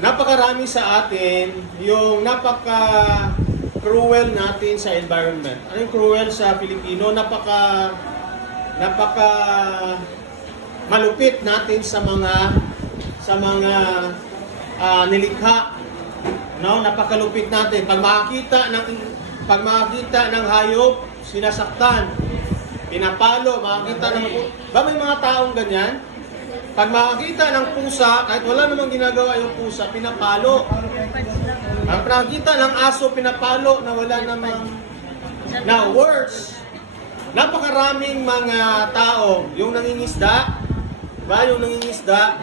napakarami sa atin yung napaka-cruel natin sa environment. Ano yung cruel sa Pilipino? Napaka malupit natin sa mga nilikha. No, napakalupit natin. Pag makakita ng hayop, sinasaktan, pinapalo, makakita ng may mga taong ganyan. Pag makakita ng pusa, kahit wala namang ginagawa yung pusa, pinapalo. Pag nakakita ng aso, pinapalo na wala namang na worse. Napakaraming mga tao, yung nangingisda, yung nangingisda,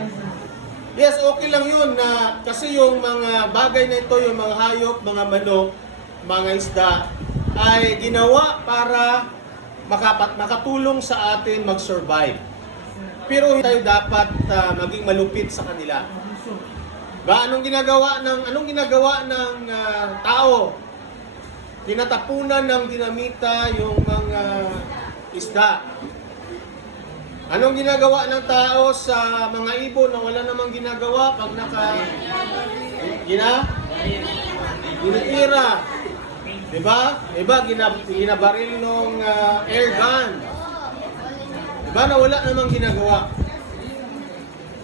yes, okay lang yun na kasi yung mga bagay na ito, yung mga hayop, mga manok, mga isda, ay ginawa para makatulong sa atin mag-survive. Pero hindi tayo dapat maging malupit sa kanila. Anong ginagawa ng tao? Tinatapunan ng dinamita yung mga isda. Anong ginagawa ng tao sa mga ibon na wala namang ginagawa pag ginitira? Diba? Ginabaril nung air gun. Diba na wala namang ginagawa?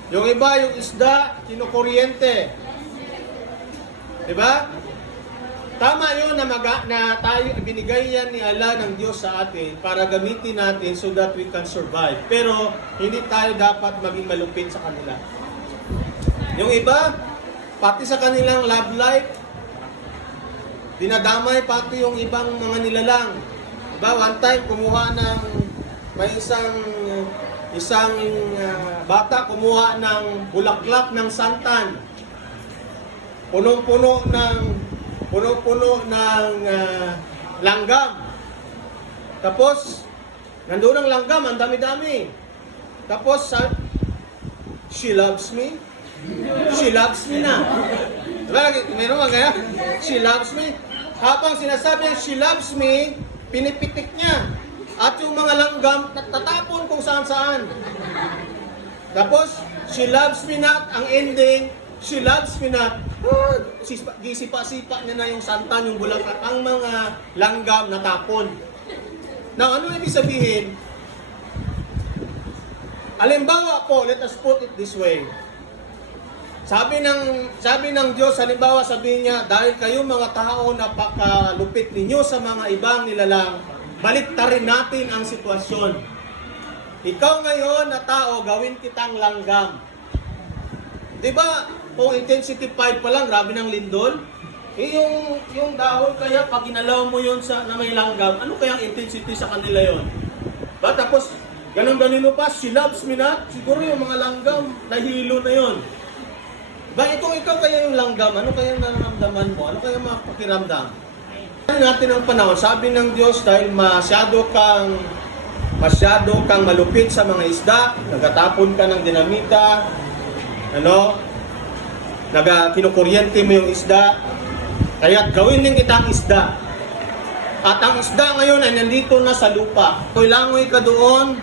Yung iba, yung isda, kinukuryente. Diba? Tama yun na tayo, ibinigay yan ni Allah ng Diyos sa atin para gamitin natin so that we can survive. Pero hindi tayo dapat maging malupit sa kanila. Yung iba, pati sa kanilang love life, dinadamay pati yung ibang mga nilalang. Diba? One time, may isang bata kumuha ng bulaklak ng santan. Punong-puno ng langgam. Tapos, nandoon ang langgam, ang dami-dami. Tapos, she loves me. She loves me na. Diba? Meron ba kaya? She loves me. Habang sinasabi niya, she loves me, pinipitik niya. At yung mga langgam, tatapon kung saan-saan. Tapos, she loves me not, ang ending, she loves me not. Gisipa-sipa niya na yung santan, yung bulaklak, ang mga langgam natapon. Now, ano ibig sabihin? Halimbawa po, let us put it this way. Sabi ng Diyos, halimbawa sabihin niya, dahil kayo mga tao napakalupit ninyo sa mga ibang nilalang, baliktarin natin ang sitwasyon. Ikaw ngayon na tao, gawin kitang langgam. Diba, kung intensity 5 pa lang, grabe ng lindol. Yung dahon kaya, pag inalaw mo yun na may langgam, ano kayang intensity sa kanila yon? Tapos, ganun-ganun pa, she loves me not. Siguro yung mga langgam, nahilo na yon. Kung ikaw kaya yung langgam, ano kaya nararamdaman mo? Ano kaya mapakiramdam? Natin ang panahon, sabi ng Diyos, dahil masyado kang malupit sa mga isda, nagatapon ka ng dinamita, kinukuryente mo yung isda, kaya gawin din kitang isda. At ang isda ngayon ay nandito na sa lupa. Langoy ka doon,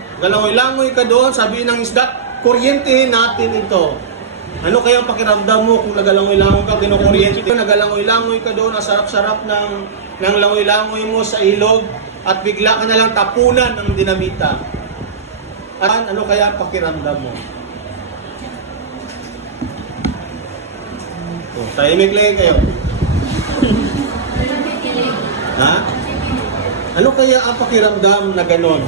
sabihin ng isda, kuryentehin natin ito. Ano kaya ang pakiramdam mo kung nagalangoy-langoy ka, kinukuryente? Nagalangoy-langoy ka doon, ang sarap-sarap ng langoy-langoy mo sa ilog, at bigla ka na lang tapunan ng dinamita. At ano kaya ang pakiramdam mo? Tahimik lang kayo. Ha? Ano kaya ang pakiramdam na ganon?